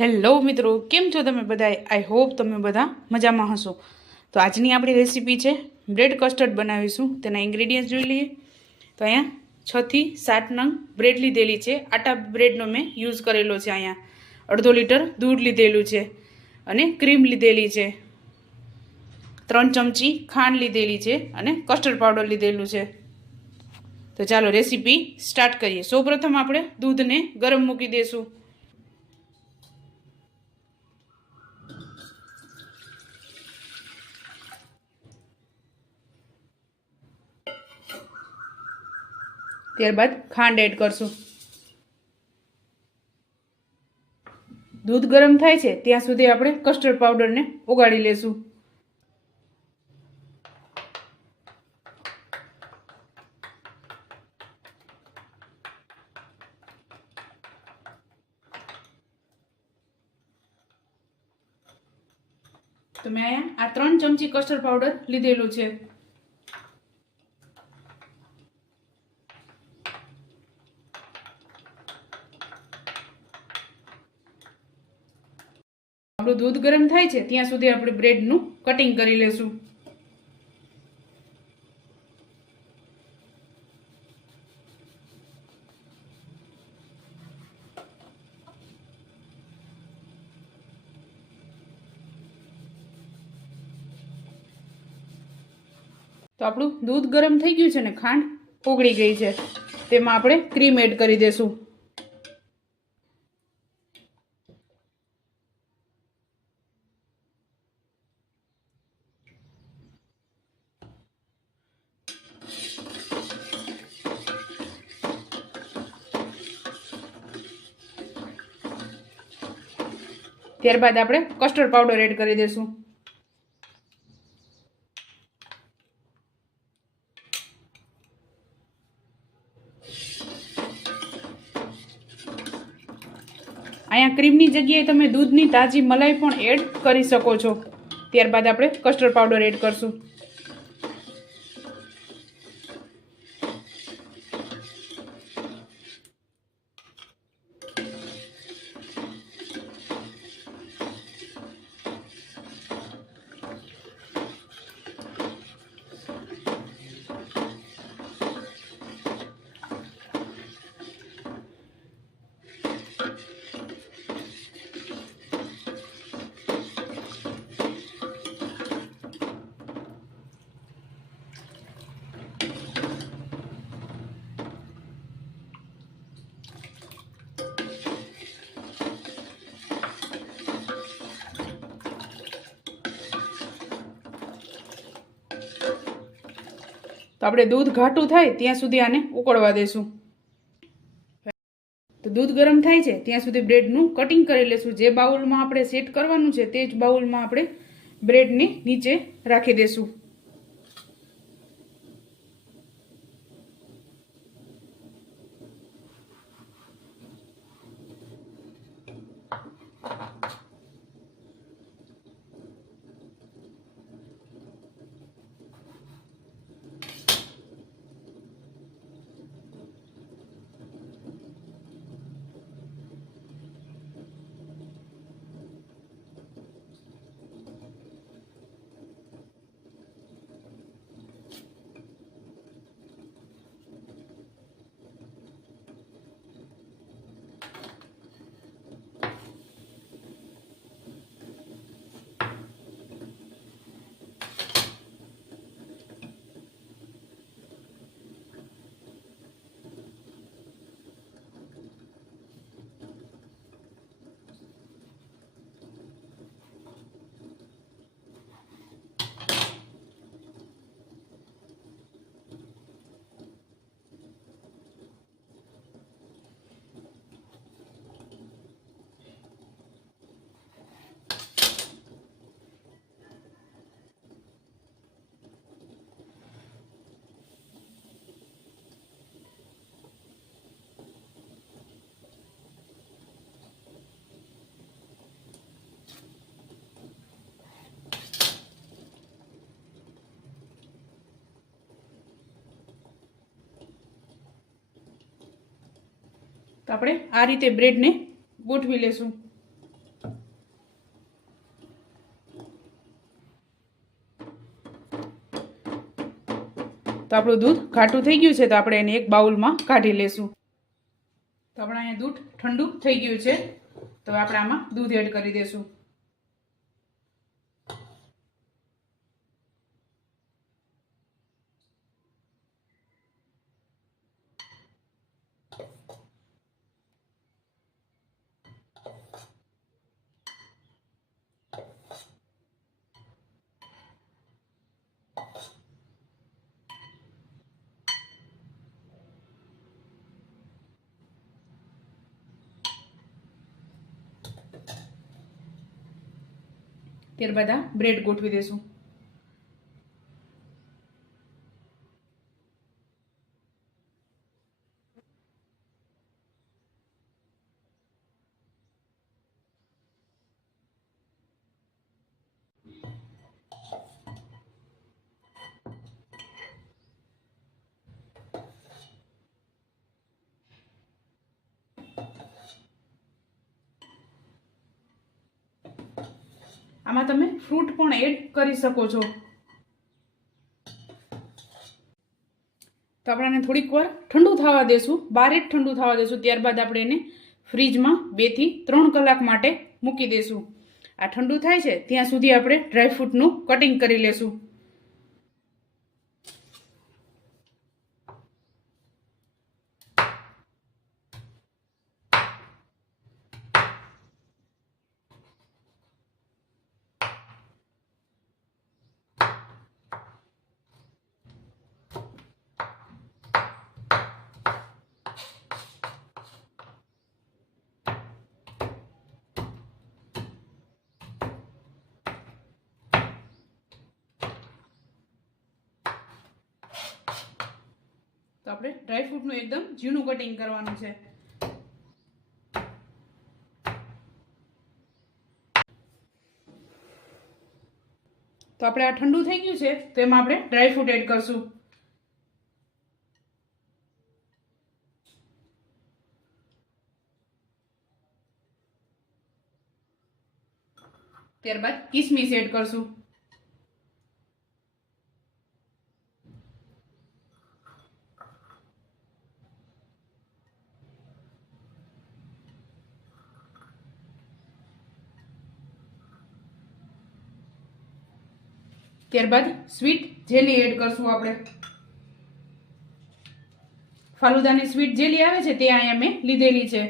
Hello મિત્રો, કેમ છો તમે બધા? આઈ હોપ તમે બધા મજામાં હશો. તો આજની આપણી રેસીપી છે બ્રેડ કસ્ટર્ડ બનાવીશું. તેના ઇન્ગ્રેડિયન્ટ્સ જોઈ લઈએ. તો અહીંયા 6 થી 7 નંગ બ્રેડ લીધેલી છે. આટા બ્રેડનો મેં યુઝ કરેલો છે. અહીંયા અડધો લીટર દૂધ લીધેલું છે અને ક્રીમ લીધેલી છે. 3 ચમચી ખાંડ લીધેલી છે અને કસ્ટર્ડ પાવડર લીધેલું છે. તો ચાલો રેસીપી સ્ટાર્ટ કરીએ. સૌપ્રથમ આપણે દૂધને ગરમ મૂકી દઈશું. ત્યારબાદ ખાંડ એડ કરશું. દૂધ ગરમ થાય છે ત્યાં સુધી આપણે કસ્ટર્ડ પાવડરને ઓગાળી લેશું. તો મેં અહીંયા આ 3 ચમચી કસ્ટર્ડ પાવડર લીધેલું છે. આપણું દૂધ ગરમ થાય છે ત્યાં સુધી આપણે બ્રેડનું કટિંગ કરી લેશું. તો આપણું દૂધ ગરમ થઈ ગયું છે ને ખાંડ ઓગળી ગઈ છે. તેમાં આપણે ક્રીમ એડ કરી દેશું. ત્યારબાદ આપણે કસ્ટર્ડ પાવડર એડ કરી દઈશું. અહીંયા ક્રીમની જગ્યાએ તમે દૂધની તાજી મલાઈ પણ એડ કરી શકો છો. ત્યારબાદ આપણે કસ્ટર્ડ પાવડર એડ કરશું. તો આપણે દૂધ ઘાટું થાય ત્યાં સુધી આને ઉકળવા દેશું. તો દૂધ ગરમ થાય છે ત્યાં સુધી બ્રેડનું કટિંગ કરી લેશું. જે બાઉલમાં આપણે સેટ કરવાનું છે તે જ બાઉલમાં આપણે બ્રેડને નીચે રાખી દેશું. તો આપણે આ રીતે બ્રેડને ગોઠવી લેશું. તો આપણું દૂધ ઘાટું થઈ ગયું છે, તો આપણે એને એક બાઉલમાં કાઢી લેશું. તો આપણે અહીંયા દૂધ ઠંડુ થઈ ગયું છે, તો આપણે આમાં દૂધ એડ કરી દઈશું. ત્યારબાદ આ બ્રેડ ગોઠવી દઈશું. આમાં તમે ફ્રૂટ પણ એડ કરી શકો છો. તો આપણે એને થોડીક વાર ઠંડુ થવા દેશું, બહાર જ ઠંડુ થવા દેશું. ત્યારબાદ આપણે એને ફ્રીજમાં 2 થી 3 કલાક માટે મૂકી દઈશું. આ ઠંડુ થાય છે ત્યાં સુધી આપણે ડ્રાયફ્રૂટનું કટિંગ કરી લેશું. તો આપણે ડ્રાયફ્રૂટનું એકદમ ઝીણું કટિંગ કરવાનું છે. તો આપણે આ ઠંડુ થઈ ગયું છે, તો એમાં આપણે ડ્રાયફ્રૂટ એડ કરશું. ત્યારબાદ કિસમિસ એડ કરશું. ત્યારબાદ સ્વીટ જેલી એડ કરશું. આપણે ફાલુદાની સ્વીટ જેલી આવે છે તે અહીંયા મેં લીધેલી છે.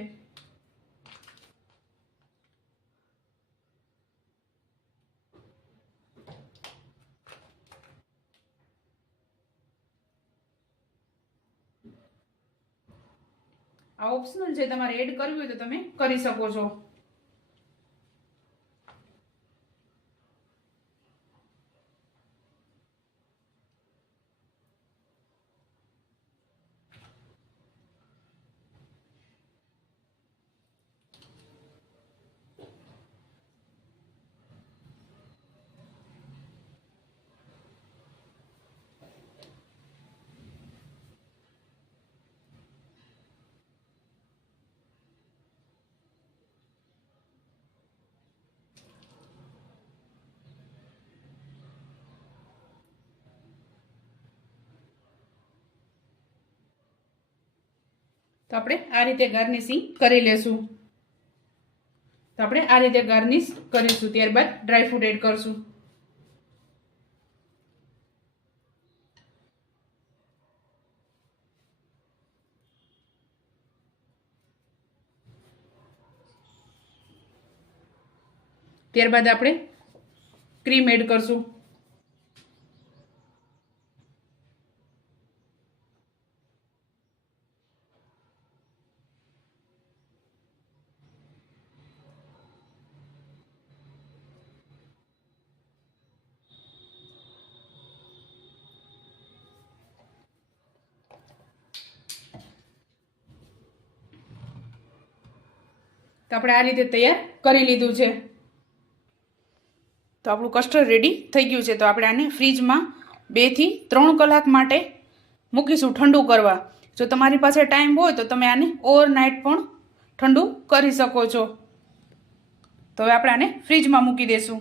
આ ઓપ્શનલ છે, તમારે એડ કરવી હોય તો તમે કરી શકો છો. તો આપણે આ રીતે ગાર્નિશિંગ કરી લેશું. તો આપણે આ રીતે ગાર્નિશ કરીશું. ત્યારબાદ ડ્રાયફ્રૂટ એડ કરશું. ત્યારબાદ આપણે ક્રીમ એડ કરશું. તો આપણે આ રીતે તૈયાર કરી લીધું છે. તો આપણું કસ્ટર્ડ રેડી થઈ ગયું છે. તો આપણે આને ફ્રીજમાં 2 થી 3 કલાક માટે મૂકીશું ઠંડુ કરવા. જો તમારી પાસે ટાઈમ હોય તો તમે આને ઓવરનાઇટ પણ ઠંડુ કરી શકો છો. તો હવે આપણે આને ફ્રીજમાં મૂકી દઈશું.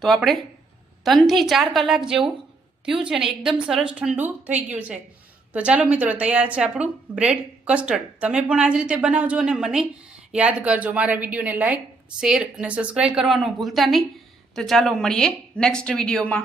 તો આપણે 3 થી 4 કલાક જેવું થયું છે ને એકદમ સરસ ઠંડુ થઈ ગયું છે. તો ચાલો મિત્રો, તૈયાર છે આપણું બ્રેડ કસ્ટર્ડ. તમે પણ આ જ રીતે બનાવજો અને મને યાદ કરજો. મારા વિડીયોને લાઇક, શેર અને સબસ્ક્રાઈબ કરવાનું ભૂલતા નહીં. તો ચાલો મળીએ નેક્સ્ટ વિડીયોમાં.